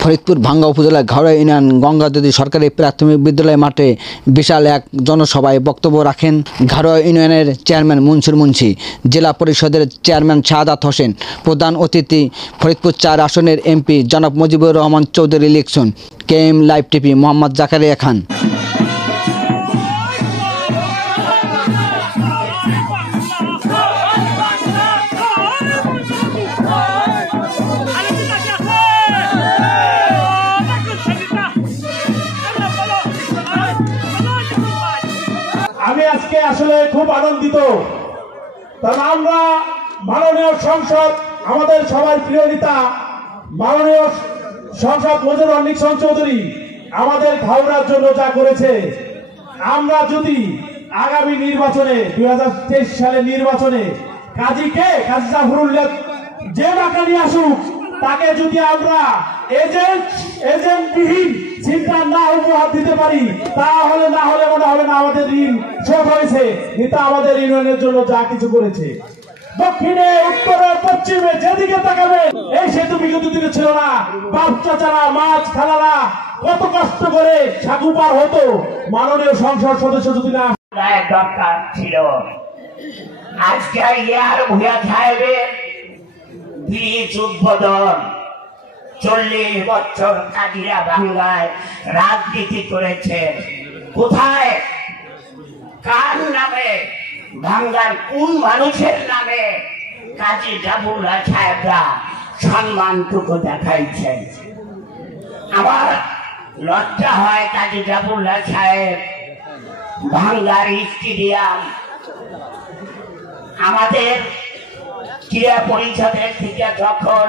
ফরিদপুর ভাঙ্গা উপজেলার ঘাওড়া ইউনিয়ন গঙ্গাদী সরকারি প্রাথমিক বিদ্যালয় মাঠে বিশাল এক জনসভায় বক্তব্য রাখেন ঘাওড়া ইউনিয়নের চেয়ারম্যান মনসুর মুন্সি, জেলা পরিষদের চেয়ারম্যান শাহাদাত হোসেন, প্রধান অতিথি ফরিদপুর ৪ আসনের এমপি জনাব মুজিবুর রহমান চৌধুরী লিকসন, KM live TV Mohammad Zakaria Khan. আমি আজকে আসলে খুব আনন্দিত, কারণ আমরা মাননীয় সংসদ, আমাদের সবার প্রিয় নেতা মাননীয় সংসদ মুজিবুর লিকসন চৌধুরী আমাদের ঘাওড়ার জন্য যা করেছে, আমরা যদি আগামী নির্বাচনে 2023 সালের নির্বাচনে কাজী জাফরুল্লাহ যে টাকা নিয়ে আসুক, তাকে যদি আমরা এজেন্টবিহীন চিন্তা না উপহার দিতে পারি, তাহলে না হলে মনে হবে না আমাদের ঋণ শোধ হয়েছে। নেতা আমাদের ইউনিয়নের জন্য যা কিছু করেছে, দক্ষিণে উত্তরে পশ্চিমে যেদিকে তাকাবেন এই সেতু বিগত দিনে ছিল না। বাপ চাচারা মাছ খালারা কত কষ্ট করে সাগু পার হতো, মাননীয় সংসদ সদস্য যদি না দরকার ছিল। আজকে ইয়ার ভূয়া সাহেবের ব্রিজ উদ্বোধন, 40 বছর কাজিরা ভাঙ্গায় রাজনীতি করেছে। কোথায়, কার নামে, ভাঙ্গার কোন মানুষের নামে কাজী জাফরুল্লাহ সাহেবরা সম্মানটুকু দেখাইছে? আমার লজ্জা হয়, কাজী জাফরুল্লাহ সাহেব ভাঙ্গার স্টেডিয়াম আমাদের ক্রীড়া পরিষদের থেকে যখন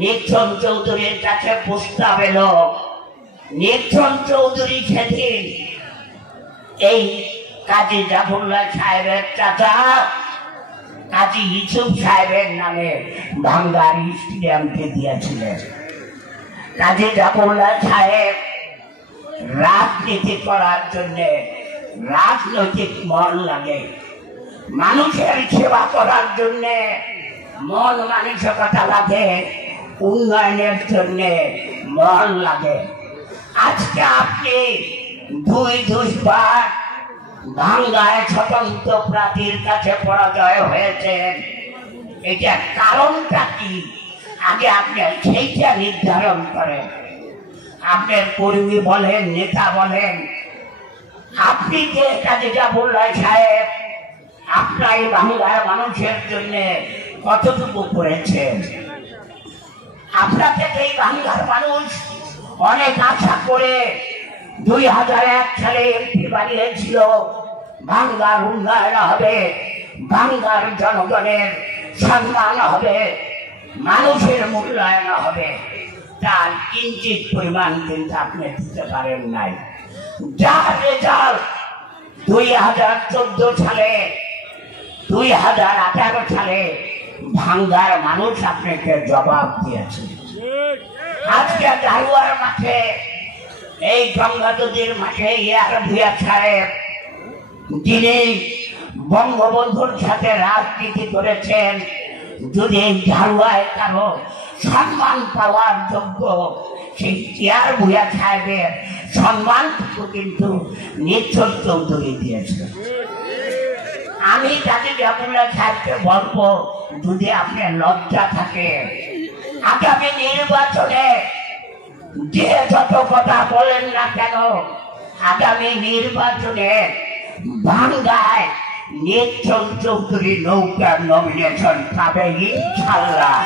নির্জন চৌধুরীর কাছে প্রস্তাব এলো, নির্জন চৌধুরী সেদিন এই কাজী জাফরুল্লাহ সাহেবের চাচা কাজী ইউসুফ সাহেবের নামে ভাঙ্গার স্টেডিয়ামকে দিয়েছিলেন। কাজী জাফরুল্লাহ সাহেব রাজনীতি করার জন্য রাজনৈতিক মন লাগে, মানুষের সেবা করার জন্য মন মানসিকতা লাগে, উন্নয়নের জন্য মন লাগে। আজকে আপনি 2 ভাঙ্গায় স্বতন্ত্র প্রার্থীর কাছে পরাজয় হয়েছেন, এটা কারণটা কি? আগে আপনি সেইটা নির্ধারণ করেন। আপনার কর্মী বলেন, নেতা বলেন, আপনি যে কাজী জাফরুল্লাহ সাহেব আপনার বাংলার মানুষের জন্য কতটুকু করেছেন? আপনাকে এই বাংলার মানুষ অনেক আশা করে 2001 সালে এমপি বানিয়েছিল। বাংলার উন্নয়ন হবে, বাংলার জনগণের সম্মান হবে, মানুষের মূল্যায়ন হবে, তার কিঞ্চিত পরিমাণ কিন্তু আপনি দিতে পারেন নাই। যার রেজাল্ট 2014 সালে 2018 সালে ভাঙ্গার মানুষ আপনাকে জবাব দিয়েছে। আজকে জারুয়ার মাঠে, এই গঙ্গাদীর মাঠে ইয়ার ভূয়া সাহেব যিনি বঙ্গবন্ধুর সাথে রাজনীতি করেছেন, যদি এই ঝাড়ুয়ায় কারো সম্মান পাওয়ার যোগ্য, সেই ইয়ার ভূয়া সাহেবের সম্মানটুকু কিন্তু নির্জন চৌধুরী দিয়েছে। আমি কাজী জাফরুল্লাহ সাহেবকে বলবো, যদি আপনার লজ্জা থাকে, আগামী নির্বাচনে যে যত কথা বলেন না কেন, আগামী নির্বাচনে ভাঙ্গায় নির্জন চৌধুরী নৌকার নমিনেশন পাবে ইনশাআল্লাহ।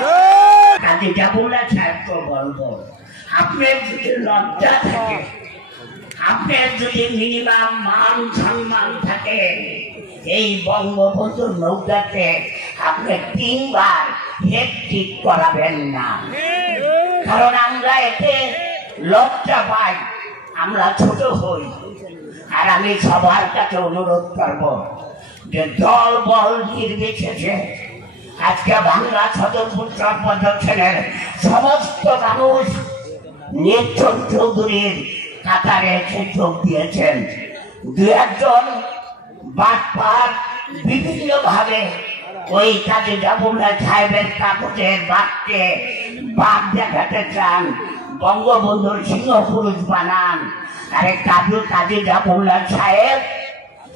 কাজী জাফরুল্লাহ সাহেবকে বলবো, আপনার যদি লজ্জা থাকে, আপনার যদি মিনিমাম মান সম্মান থাকে, এই বঙ্গবন্ধুর নৌকাতে আপনি 3 বার হ্যাট্রিক করাবেন না। কারণ আমরা এতে লজ্জা পাই, আমরা ছোট হই। আর আমি সবার কাছে অনুরোধ করব যে দল বল নির্বিশেষে আজকে বাংলা সদরপুর চরপদর্শনের সমস্ত মানুষ নির্জন চৌধুরীর কাতারে এসে যোগ দিয়েছেন। 2-1 বাটপার বিভিন্ন ভাবে ওই কাজী জাফরুল্লাহ সাহেবের কাগজের বাক্যে বাদ দেখাতে চান, বঙ্গবন্ধুর সিংহ পুরুষ বানান। আরে কাজী জাফরুল্লাহ সাহেব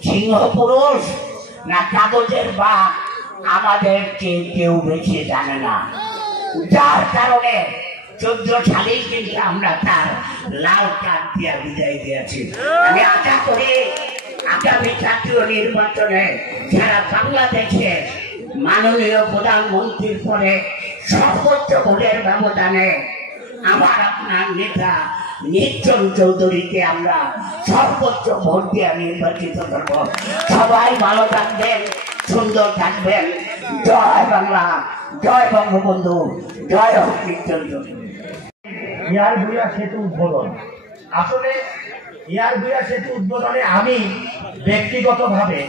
সিংহ পুরুষ না কাগজের বাঘ আমাদের কেউ বেশি জানে না, যার কারণে 14 সালেই কিন্তু আমরা তার লাল কার্ড দিয়ে বিদায় দিয়েছি। আমি আশা করি আগামী জাতীয় নির্বাচনে সারা বাংলাদেশে মাননীয় প্রধানমন্ত্রীর পরে সর্বোচ্চ ভোটের ব্যবধানে আমার আপনার নেতা নির্জন চৌধুরীকে আমরা সর্বোচ্চ ভোট দিয়ে নির্বাচিত করব। সবাই ভালো থাকবেন, সুন্দর থাকবেন। জয় বাংলা, জয় বঙ্গবন্ধু, জয় হোক নির্জন চৌধুরী। ইয়ার ভুইয়া সেতু উদ্বোধন, আসলে ইয়ার ভুইয়া সেতু উদ্বোধনে আমি ব্যক্তিগতভাবে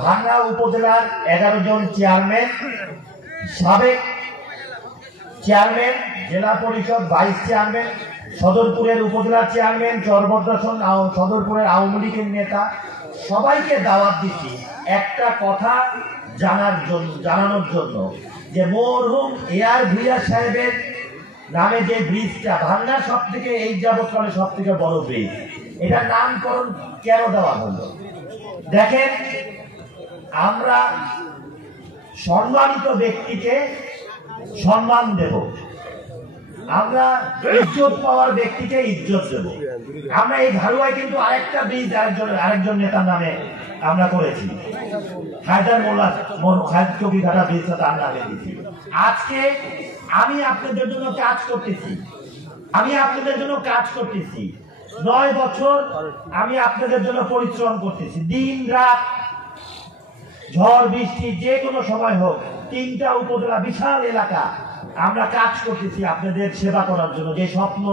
ভাঙ্গা উপজেলার 11 জন চেয়ারম্যান, সাবেক চেয়ারম্যান, জেলা পরিষদ ভাইস চেয়ারম্যান, সদরপুরের উপজেলা চেয়ারম্যান, চরবদ্রাসন সদরপুরের আওয়ামী লীগের নেতা, সবাইকে দাওয়াত দিচ্ছি একটা কথা জানানোর জন্য যে মরহুম এয়ার ভুইয়া সাহেবের নামে যে ব্রিজটা ভাঙ্গা সব থেকে এই যাবৎকালে সব থেকে বড় ব্রিজ, এটার নামকরণ কেন দেওয়া হলো? দেখেন, আমরা সম্মানিত ব্যক্তিকে সম্মান দেব, আমরা ইজ্জত পাওয়ার ব্যক্তিকে ইজ্জত দেব। আমরা এই ঘাড়ুয়ায় কিন্তু আরেকটা ব্রিজ আরেকজন নেতার নামে আমরা করেছি, হায়দার মোল্লা চৌকিঘাটা ব্রিজটা তার নামে দিয়েছি। আজকে আমি আপনাদের জন্য কাজ করতেছি, 9 বছর আমি আপনাদের জন্য পরিশ্রম করতেছি, দিন রাত, ঝড় বৃষ্টি যে কোনো সময় হোক, 3টা উপজেলা বিশাল এলাকা আমরা কাজ করতেছি আপনাদের সেবা করার জন্য। যে স্বপ্ন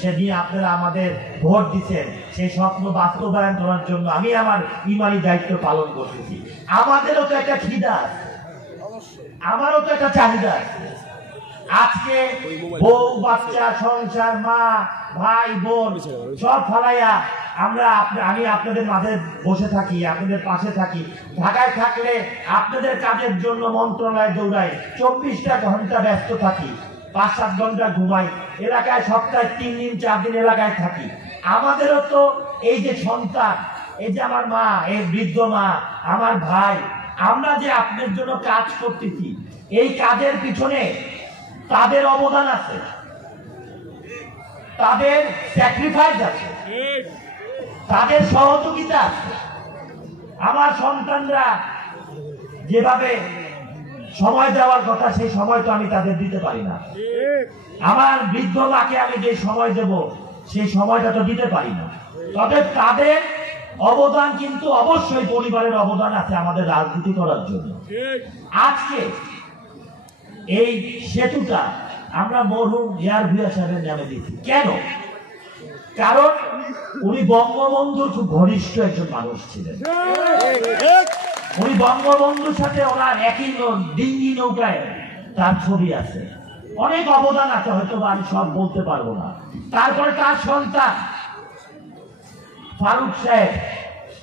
সেদিন আপনারা আমাদের ভোট দিচ্ছেন, সেই স্বপ্ন বাস্তবায়ন করার জন্য আমি আমার ইমানি দায়িত্ব পালন করতেছি। আমাদেরও তো একটা খিদা, আমারও তো একটা চাহিদা। আজকে বউ বাচ্চা সংসার, মা ভাই বোন সব ফালাইয়া আমি আপনাদের মাঝে বসে থাকি, আপনাদের পাশে থাকি। ঢাকায় থাকলে আপনাদের কাজের জন্য মন্ত্রণালয়ে দৌড়াই, 24টা ঘন্টা ব্যস্ত থাকি, 5-7 ঘন্টা ঘুমাই, এলাকায় সপ্তাহে 3 দিন 4 দিন এলাকায় থাকি। আমাদেরও তো এই যে সন্তান, এই যে আমার মা, এই বৃদ্ধ মা, আমার ভাই, আমরা যে আপনাদের জন্য কাজ করতেছি, এই কাজের পিছনে তাদের অবদান আছে, তাদের স্যাক্রিফাইস আছে, তাদের সহযোগিতা আছে। আমার সন্তানরা যেভাবে সময় দেওয়ার কথা, সেই সময় তো আমি তাদের দিতে পারি না। আমার বৃদ্ধ মাকে আমি যে সময় দেব, সেই সময়টা তো দিতে পারি না। তবে তাদের অবদান কিন্তু অবশ্যই, পরিবারের অবদান আছে আমাদের রাজনীতি করার জন্য। আজকে এই সেতুটা আমরা মরহুম এয়ার ভুইয়া সাহেবের নামে দিচ্ছি। কেন? কারণ উনি বঙ্গবন্ধুর খুব ঘনিষ্ঠ একজন মানুষ ছিলেন। উনি বঙ্গবন্ধুর সাথে ওনার একই ডিঙ্গি নৌকায় তার ছবি আছে, অনেক অবদান আছে, হয়তো আমি সব বলতে পারবো না। তারপরে তার সন্তান ফারুক সাহেব,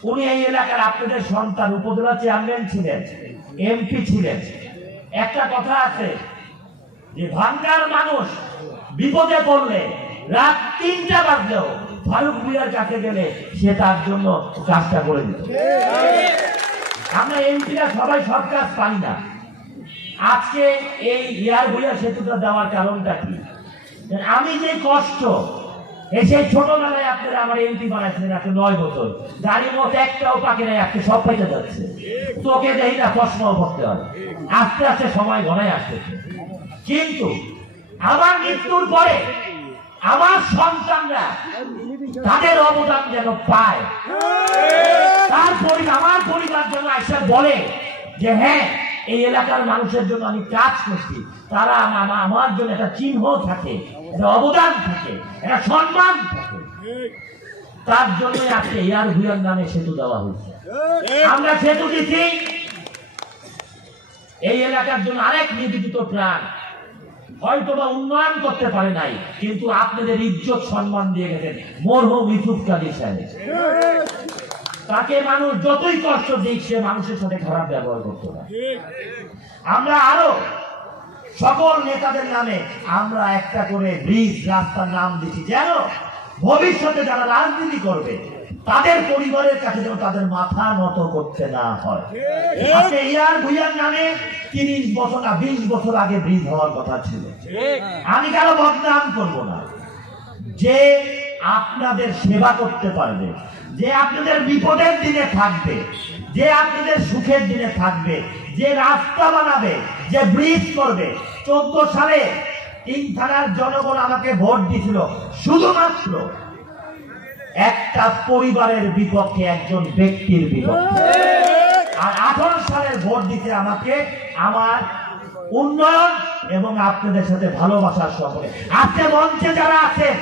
উনি এই এলাকার আপনাদের সন্তান, উপজেলা চেয়ারম্যান ছিলেন, এমপি ছিলেন। একটা কথা আছে যে ভাঙ্গার মানুষ বিপদে পড়লে রাত 3টা বাজলেও ফারুক ভুইয়ার কাছে গেলে সে তার জন্য কাজটা করে দিত। আমরা এমপিরা সবাই সব কাজ পাই না। আজকে এই এয়ার ভুইয়া সেতুটা দেওয়ার কারণটা কি? আমি যে কষ্ট, সেই ছোটবেলায় আপনারা আমার এমপি বানাইছিলেন, আজকে 9 বছর, গাড়ির মতো একটাও পাকে নাই, আজকে সব পাইতে যাচ্ছে, তোকে দেখি না প্রশ্নও করতে হয়। আস্তে আস্তে সময় ঘনায় আসতেছে, কিন্তু আমার মৃত্যুর পরে আমার সন্তানরা তাদের অবদান যেন পায়, আমার পরিবার যেন এসে বলে যে হ্যাঁ, এই এলাকার মানুষের জন্য আমি কাজ করছি, তারা আমার জন্য একটা চিহ্ন থাকে, একটা অবদান থাকে, একটা সম্মান থাকে। তার জন্য আজকে এয়ার ভুইয়ার নামে সেতু দেওয়া হয়েছে। আমরা সেতু দিচ্ছি এই এলাকার জন্য আরেক নিবেদিত প্রাণ, হয়তো বা উন্নয়ন করতে পারে নাই, কিন্তু আপনাদের ইজ্জত সম্মান দিয়ে গেছেন মরহুম ইউসুফ কাদির সাহেব। তাকে মানুষ যতই কষ্ট দিক, সে মানুষের সাথে খারাপ ব্যবহার করতে পারে। আমরা আরো সকল নেতাদের নামে আমরা একটা করে ব্রিজ রাস্তার নাম দিচ্ছি, যেন ভবিষ্যতে যারা রাজনীতি করবে তাদের পরিবারের কাছে যেন তাদের মাথা নত করতে না হয়। আজকে ইয়ার ভুইয়ার নামে 30 বছর না 20 বছর আগে ব্রিজ হওয়ার কথা ছিল। আমি কারো বদনাম করব না, যে আপনাদের সেবা করতে পারবে, যে আপনাদের বিপদের দিনে থাকবে, যে আপনাদের সুখের দিনে থাকবে, যে রাস্তা বানাবে, যে ব্রিজ করবে। 14 সালে 3 থানার জনগণ আমাকে ভোট দিয়েছিল শুধুমাত্র একটা পরিবারের বিপক্ষে, একজন ব্যক্তির বিপক্ষে। আর 18 সালের ভোট দিতে আমাকে আমার উন্নয়ন এবং আপনাদের সাথে ভালোবাসার সম্পর্কে। আজকে মঞ্চে যারা আছেন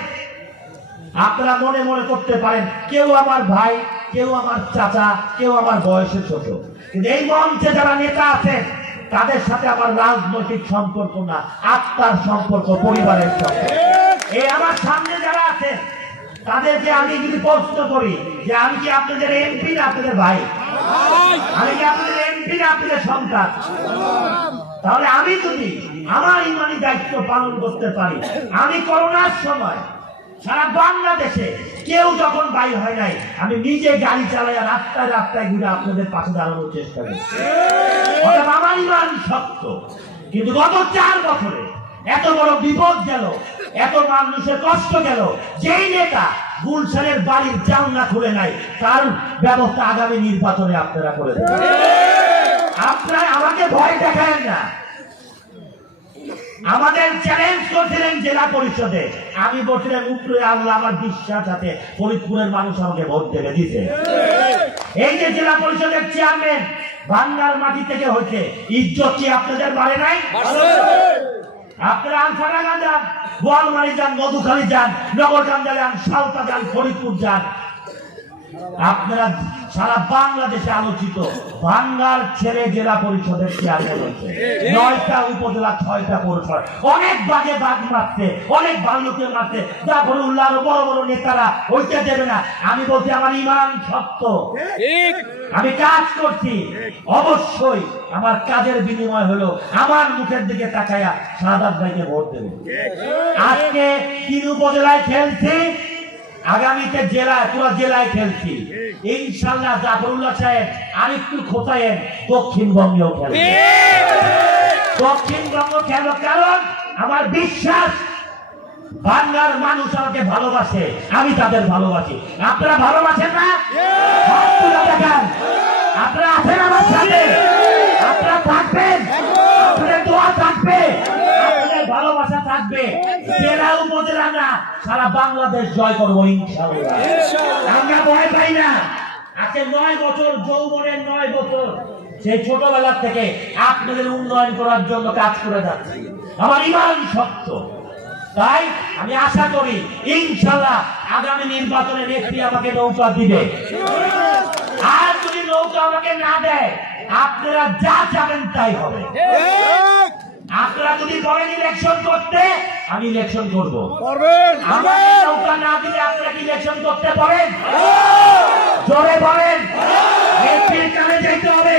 আপনারা মনে মনে করতে পারেন কেউ আমার ভাই, কেউ আমার চাচা, কেউ আমার বয়সে ছোট, কিন্তু এই মঞ্চে যারা নেতা আছেন তাদের সাথে আমার রাজনৈতিক সম্পর্ক না, আত্মার সম্পর্ক, পরিবারের সম্পর্ক। এই আমার সামনে যারা আছেন তাদেরকে আমি যদি প্রশ্ন করি যে আমি কি আপনাদের এমপি না আপনাদের ভাই, আমি কি আপনাদের এমপি না আপনাদের সন্তান, তাহলে আমি যদি আমার ইমানি দায়িত্ব পালন করতে পারি, আমি করোনার সময় সারা বাংলাদেশে কেউ যখন বাইর হয় নাই, আমি নিজে গাড়ি চালাই রাস্তায় রাস্তায় ঘুরে আপনাদের পাশে দাঁড়ানোর চেষ্টা করি। আমার ইমান শক্ত। কিন্তু গত 4 বছরে এত বড় বিপদ গেল, এত মানুষের কষ্ট গেল, যেই নেতা গুলশানের বাড়ির জানলা খুলে নাই তার ব্যবস্থা আগামী নির্বাচনে আপনারা করে দেবেন। আপনারা আমাকে ভয় দেখায় না। আমাদের চ্যালেঞ্জ করছিলেন জেলা পরিষদে, আমি বলছিলাম উপরে আল্লাহ, আমার বিশ্বাস আছে ফরিদপুরের মানুষ আমাকে ভোট দেবে দিছে। এই যে জেলা পরিষদের চেয়ারম্যান বাংলার মাটি থেকে হয়েছে, ইজ্জত কি আপনাদের বাড়ে নাই? আপনারা আনসারাগান যান, বোয়ালমারি যান, মধুখালী যান, নগরকান্দা যান, সালতা যান, ফরিদপুর যান, আপনারা সারা বাংলাদেশে আলোচিত বাংলার ছেলে জেলা পরিষদের চেয়ারম্যান হচ্ছে। 9টা উপজেলা, 6টা পৌরসভা, অনেক বাগে বাঘ মারতে, অনেক ভাল্লুকে মারতে, তারপরে উল্লার বড় বড় নেতারা হইতে দেবে না। আমি বলছি আমার ইমান সত্য, আমি কাজ করছি, অবশ্যই আমার কাজের বিনিময় হলো আমার মুখের দিকে তাকায়া সাদাত ভাইকে ভোট দেবে। আজকে 3 উপজেলায় খেলছি, আগামীতে জেলায়, পুরো জেলায় খেলছি। ইনশাল্লাহ জাফরুল্লাহ সাহেব আরেকটু খোঁচায়েন, দক্ষিণবঙ্গেও খেলবে। দক্ষিণবঙ্গ খেলব, কারণ আমার বিশ্বাস বাংলার মানুষ আমাকে ভালোবাসে, আমি তাদের ভালোবাসি। আপনারা ভালোবাসেন না? দেখান আপনারা আছেন আমার সাথে, আপনারা থাকবেন, আপনাদের দোয়া থাকবে, আপনাদের ভালোবাসা থাকবে। জেলা উপজেলা না, সারা বাংলাদেশ জয় করবো ইনশাআল্লাহ। আমরা ভয় পাই না। আজকে 9 বছর যৌবনের 9 বছর, সেই ছোটবেলার থেকে আপনাদের উন্নয়ন করার জন্য কাজ করে যাচ্ছি। আমার ইমান সত্য, তাই আমি আশা করি ইনশাআল্লাহ আগামী নির্বাচনে নেত্রী আমাকে নৌকা দিবে। আর যদি নৌকা আমাকে না দেয়, আপনারা যা চাবেন তাই হবে। আপনারা যদি বলেন ইলেকশন করতে, আমি ইলেকশন করব। আমাকে নৌকা না দিলে আপনারা কি ইলেকশন করতে পারেন? জোরে বলেন। নেত্রীর কানে যেতে হবে।